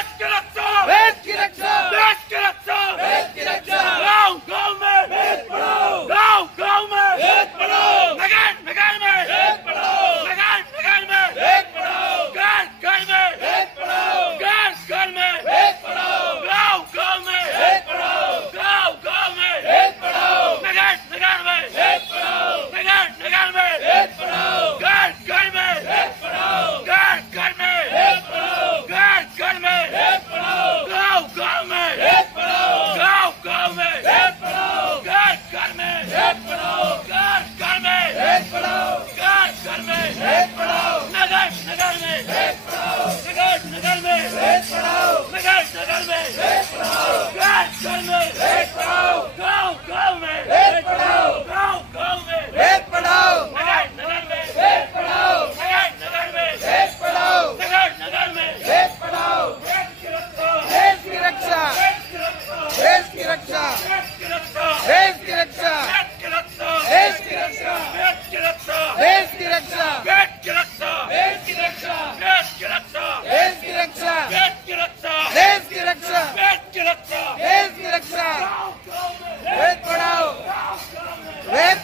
देश की रक्षा, देश की रक्षा, देश की रक्षा, देश की रक्षा। गाँव गाँव में वेद पढ़ाओ, गाँव गाँव में वेद पढ़ाओ, नगर नगर में वेद पढ़ाओ, नगर नगर में वेद पढ़ाओ, घर घर में वेद पढ़ाओ, घर घर में वेद पढ़ाओ, गाँव गाँव में वेद पढ़ाओ, गाँव गाँव में वेद पढ़ाओ, नगर नगर में वेद पढ़ाओ, नगर नगर में वेद पढ़ाओ, घर घर में वेद पढ़ाओ, घर घर में वेद पढ़ाओ, घर घर में वेद पढ़ाओ, गाँव गाँव में वेद पढ़ाओ, गाँव गाँव में वेद पढ़ाओ, घर घर में वेद पढ़ाओ, घर घर में वेद पढ़ाओ, घर घर में वेद पढ़ाओ, नगर नगर में वेद पढ़ाओ, नगर नगर में वेद पढ़ाओ, नगर नगर में वेद पढ़ाओ, घर घर में वेद पढ़ाओ, गाँव गाँव में वेद पढ़ाओ, गाँव गाँव में वेद पढ़ाओ, नगर नगर में वेद पढ़ाओ, नगर नगर में वेद पढ़ाओ, नगर नगर में वेद पढ़ाओ, देश की रक्षा, देश की रक्षा, देश की रक्षा, देश की रक्षा, देश की रक्षा, देश की रक्षा, देश की रक्षा, देश की रक्षा, देश की रक्षा, देश की रक्षा, देश की रक्षा, देश की रक्षा, देश की रक्षा, देश की रक्षा, देश की रक्षा, देश की रक्षा, देश की रक्षा, देश की रक्षा, गाँव गाँव में वेद पढ़ाओ, वेद